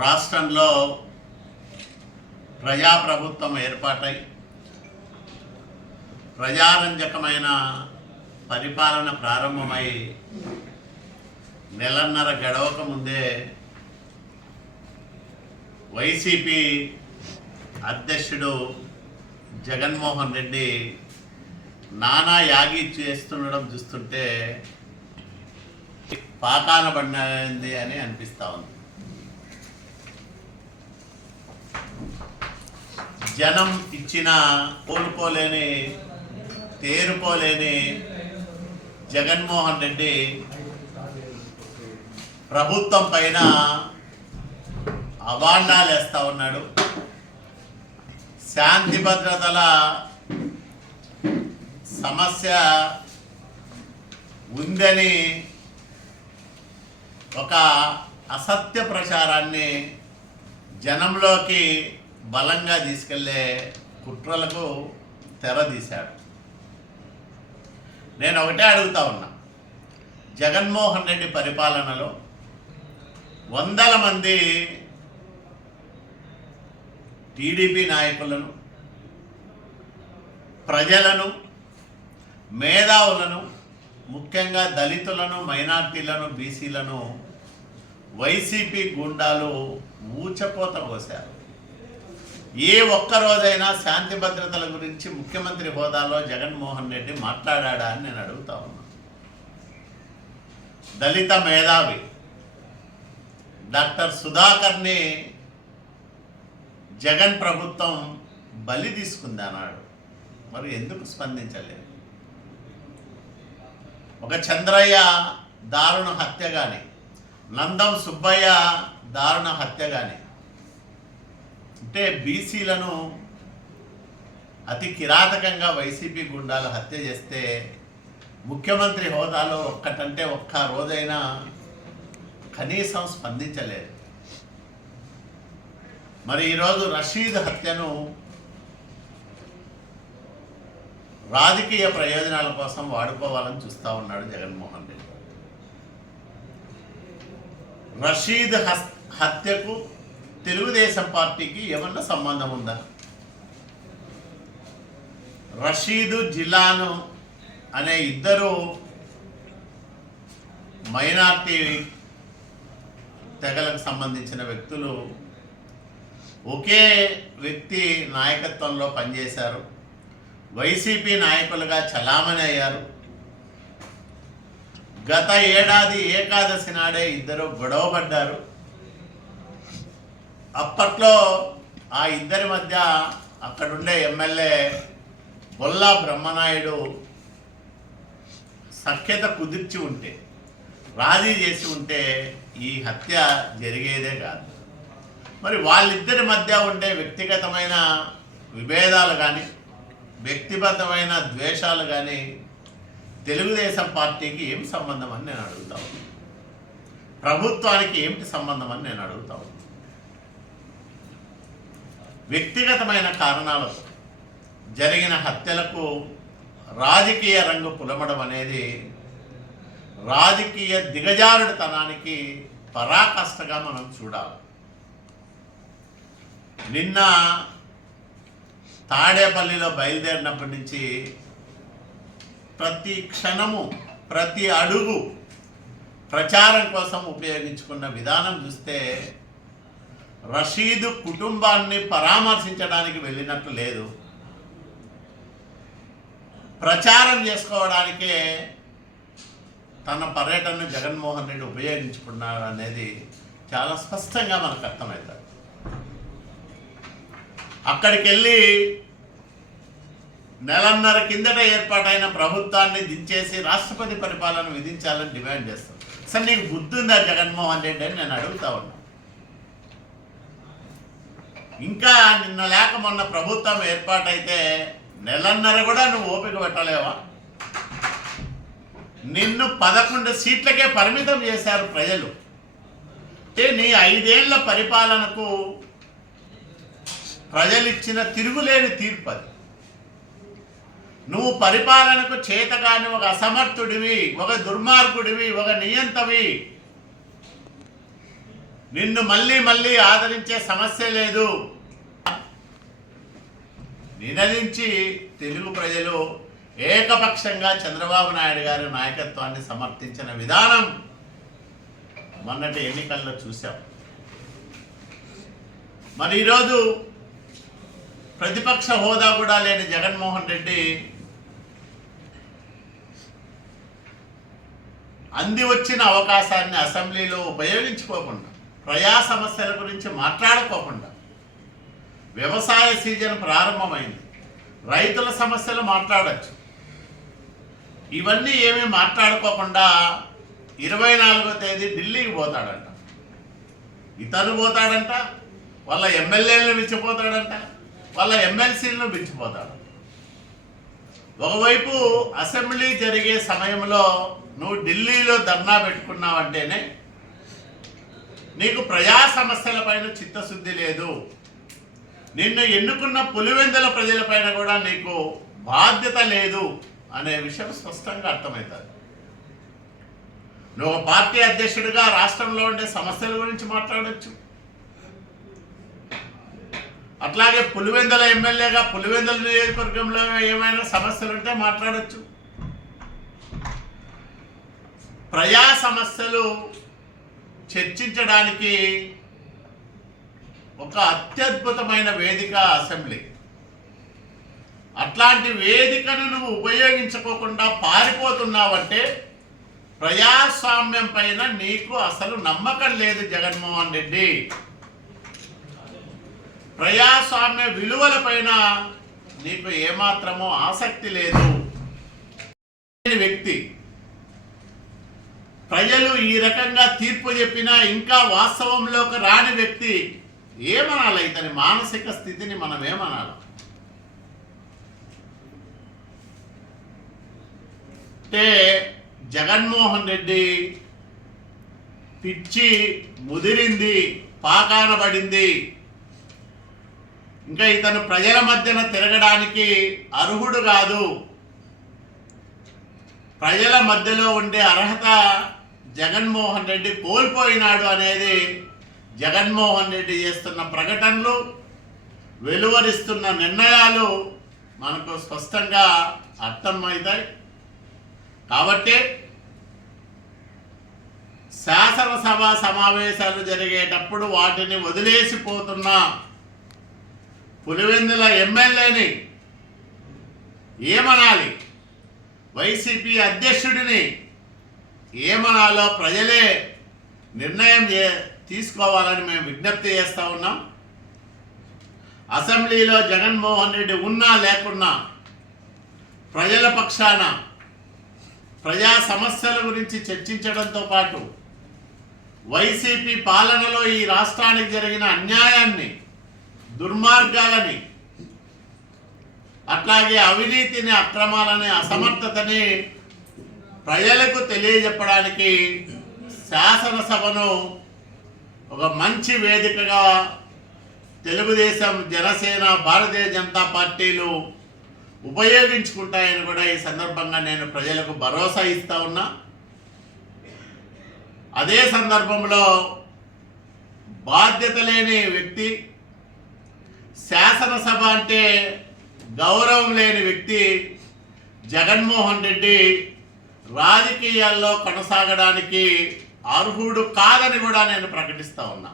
రాష్ట్రంలో ప్రజాప్రభుత్వం ఏర్పాటై ప్రజారంజకమైన పరిపాలన ప్రారంభమై నెలన్నర గడవక ముందే వైసీపీ అధ్యక్షుడు జగన్మోహన్ రెడ్డి నానా యాగి చేస్తుండడం చూస్తుంటే పాకాన పడినది అని అనిపిస్తూ ఉంది. జనం ఇచ్చిన కోల్పోలేని తేరుకోలేని జగన్మోహన్ రెడ్డి ప్రభుత్వం పైన అవాండాలు వేస్తూ ఉన్నాడు. శాంతి భద్రతల సమస్య ఉందని ఒక అసత్య ప్రచారాన్ని జనంలోకి బలంగా తీసుకెళ్లే కుట్రలకు తెరదీశాడు. నేను ఒకటే అడుగుతా ఉన్నా, జగన్మోహన్ రెడ్డి పరిపాలనలో వందల మంది టీడీపీ నాయకులను, ప్రజలను, మేధావులను, ముఖ్యంగా దళితులను, మైనార్టీలను, బీసీలను వైసీపీ గుండాలు ఊచకోత కోశారు. ఏ ఒక్కరోజైనా శాంతి భద్రతల గురించి ముఖ్యమంత్రి హోదాలో జగన్మోహన్ రెడ్డి మాట్లాడా అని నేను అడుగుతా ఉన్నా. దళిత మేధావి డాక్టర్ సుధాకర్ని జగన్ ప్రభుత్వం బలి తీసుకుంది అన్నాడు. మరి ఎందుకు స్పందించలేదు? ఒక చంద్రయ్య దారుణ హత్య కానీ, నందం సుబ్బయ్య దారుణ హత్య కానీ, అంటే బీసీలను అతి కిరాతకంగా వైసీపీ గుండాలు హత్య చేస్తే ముఖ్యమంత్రి హోదాలో ఒక్కటంటే ఒక్క రోజైనా కనీసం స్పందించలేదు. మరి ఈరోజు రషీద్ హత్యను రాజకీయ ప్రయోజనాల కోసం వాడుకోవాలని చూస్తూ ఉన్నాడు జగన్మోహన్ రెడ్డి. రషీద్ హత్యకు తెలుగుదేశం పార్టీకి ఏమన్నా సంబంధం ఉందా? రషీదు, జిలాను అనే ఇద్దరు మైనార్టీ తెగలకు సంబంధించిన వ్యక్తులు ఒకే వ్యక్తి నాయకత్వంలో పనిచేశారు. వైసీపీ నాయకులుగా చలామణి అయ్యారు. గత ఏడాది ఏకాదశి నాడే ఇద్దరు గొడవపడ్డారు. అప్పట్లో ఆ ఇద్దరి మధ్య అక్కడుండే ఎమ్మెల్యే బొల్లా బ్రహ్మనాయుడు సఖ్యత కుదిర్చి ఉంటే, రాజీ చేసి ఉంటే ఈ హత్య జరిగేదే కాదు. మరి వాళ్ళిద్దరి మధ్య ఉండే వ్యక్తిగతమైన విభేదాలు కానీ, వ్యక్తిగతమైన ద్వేషాలు కానీ తెలుగుదేశం పార్టీకి ఏం సంబంధం అని నేను అడుగుతాను. ప్రభుత్వానికి ఏమిటి సంబంధం అని నేను అడుగుతాను. వ్యక్తిగతమైన కారణాలతో జరిగిన హత్యలకు రాజకీయ రంగు పులమడం అనేది రాజకీయ దిగజారుడుతనానికి పరాకాష్ఠగా మనం చూడాలి. నిన్న తాడేపల్లిలో బయలుదేరినప్పటి నుంచి ప్రతి క్షణము, ప్రతి అడుగు ప్రచారం కోసం ఉపయోగించుకున్న విధానం చూస్తే రషీదు కుటుంబాన్ని పరామర్శించడానికి వెళ్ళినట్లు లేదు. ప్రచారం చేసుకోవడానికే తన పర్యటనను జగన్మోహన్ రెడ్డి ఉపయోగించుకున్నాడు అనేది చాలా స్పష్టంగా మనకు అర్థమవుతుంది. అక్కడికి వెళ్ళి నెలన్నర కిందట ఏర్పాటైన ప్రభుత్వాన్ని దించేసి రాష్ట్రపతి పరిపాలన విధించాలని డిమాండ్ చేస్తాం. అసలు నీకు బుద్ధి ఉందా జగన్మోహన్ రెడ్డి అని నేను అడుగుతా ఉన్నా. ఇంకా నిన్న లేక మొన్న ప్రభుత్వం ఏర్పాటైతే నెలన్నర కూడా నువ్వు ఓపిక పెట్టలేవా? నిన్ను 11 సీట్లకే పరిమితం చేశారు ప్రజలు. అంటే నీ 5 ఏళ్ల పరిపాలనకు ప్రజలిచ్చిన తిరుగులేని తీర్పు అది. నువ్వు పరిపాలనకు చేతగాని ఒక అసమర్థుడివి, ఒక దుర్మార్గుడివి, ఒక నియంతవి. నిన్ను మళ్ళీ మళ్ళీ ఆదరించే సమస్య లేదు. నినదించి తెలుగు ప్రజలు ఏకపక్షంగా చంద్రబాబు నాయుడు గారి నాయకత్వాన్ని సమర్థించిన విధానం మొన్నటి ఎన్నికల్లో చూశాం. మరి ఈరోజు ప్రతిపక్ష హోదా కూడా లేని జగన్మోహన్ రెడ్డి అంది వచ్చిన అవకాశాన్ని అసెంబ్లీలో ఉపయోగించుకోకుండా, ప్రజా సమస్యల గురించి మాట్లాడుకోకుండా, వ్యవసాయ సీజన్ ప్రారంభమైంది, రైతుల సమస్యలు మాట్లాడచ్చు, ఇవన్నీ ఏమీ మాట్లాడుకోకుండా 24వ తేదీ ఢిల్లీకి పోతాడంట. ఇతను పోతాడంట, వాళ్ళ ఎమ్మెల్యేలను పిలిచిపోతాడంట, వాళ్ళ ఎమ్మెల్సీలను పిలిచిపోతాడు. ఒకవైపు అసెంబ్లీ జరిగే సమయంలో నువ్వు ఢిల్లీలో ధర్నా పెట్టుకున్నావంటేనే నీకు ప్రజా సమస్యలపైన చిత్తశుద్ధి లేదు, నిన్ను ఎన్నుకున్న పులివెందుల ప్రజలపైన కూడా నీకు బాధ్యత లేదు అనే విషయం స్పష్టంగా అర్థమవుతుంది. నువ్వు పార్టీ అధ్యక్షుడిగా రాష్ట్రంలో ఉండే సమస్యల గురించి మాట్లాడచ్చు, అట్లాగే పులివెందుల ఎమ్మెల్యేగా పులివెందుల నియోజకవర్గంలో ఏమైనా సమస్యలు ఉంటే మాట్లాడచ్చు. ప్రజా సమస్యలు చర్చించడానికి ఒక అత్యద్భుతమైన వేదిక అసెంబ్లీ. అట్లాంటి వేదికను నువ్వు ఉపయోగించుకోకుండా పారిపోతున్నావంటే ప్రజాస్వామ్యం పైన నీకు అసలు నమ్మకం లేదు జగన్మోహన్ రెడ్డి. ప్రజాస్వామ్య విలువల పైన నీకు ఏమాత్రమూ ఆసక్తి లేదు. వ్యక్తి ప్రజలు ఈ రకంగా తీర్పు చెప్పినా ఇంకా వాస్తవంలోకి రాని వ్యక్తి ఏమనాలి? ఇతని మానసిక స్థితిని మనం ఏమనాలి? అంటే జగన్మోహన్ రెడ్డి పిచ్చి ముదిరింది, పాకాన పడింది, ఇంకా ఇతను ప్రజల మధ్యన తిరగడానికి అర్హుడు కాదు, ప్రజల మధ్యలో ఉండే అర్హత జగన్మోహన్ రెడ్డి కోల్పోయినాడు అనేది జగన్మోహన్ రెడ్డి చేస్తున్న ప్రకటనలు, వెలువరిస్తున్న నిర్ణయాలు మనకు స్పష్టంగా అర్థమవుతాయి. కాబట్టి శాసనసభ సమావేశాలు జరిగేటప్పుడు వాటిని వదిలేసిపోతున్న పులివెందుల ఎమ్మెల్యేని ఏమనాలి, వైసీపీ అధ్యక్షుడిని ఏమనాలో ప్రజలే నిర్ణయం తీసుకోవాలని మేము విజ్ఞప్తి చేస్తూ ఉన్నాం. అసెంబ్లీలో జగన్మోహన్ రెడ్డి ఉన్నా లేకున్నా ప్రజల పక్షాన ప్రజా సమస్యల గురించి చర్చించడంతో పాటు వైసీపీ పాలనలో ఈ రాష్ట్రానికి జరిగిన అన్యాయాన్ని, దుర్మార్గాలని, అట్లాగే అవినీతిని, అక్రమాలని, అసమర్థతని ప్రజలకు తెలియజెప్పడానికి శాసనసభను ఒక మంచి వేదికగా తెలుగుదేశం, జనసేన, భారతీయ జనతా పార్టీలు ఉపయోగించుకుంటాయని కూడా ఈ సందర్భంగా నేను ప్రజలకు భరోసా ఇస్తా ఉన్నా. అదే సందర్భంలో బాధ్యత లేని వ్యక్తి, శాసనసభ అంటే గౌరవం లేని వ్యక్తి జగన్మోహన్ రెడ్డి రాజకీయాల్లో కొనసాగడానికి అర్హుడు కాదని కూడా నేను ప్రకటిస్తా ఉన్నా.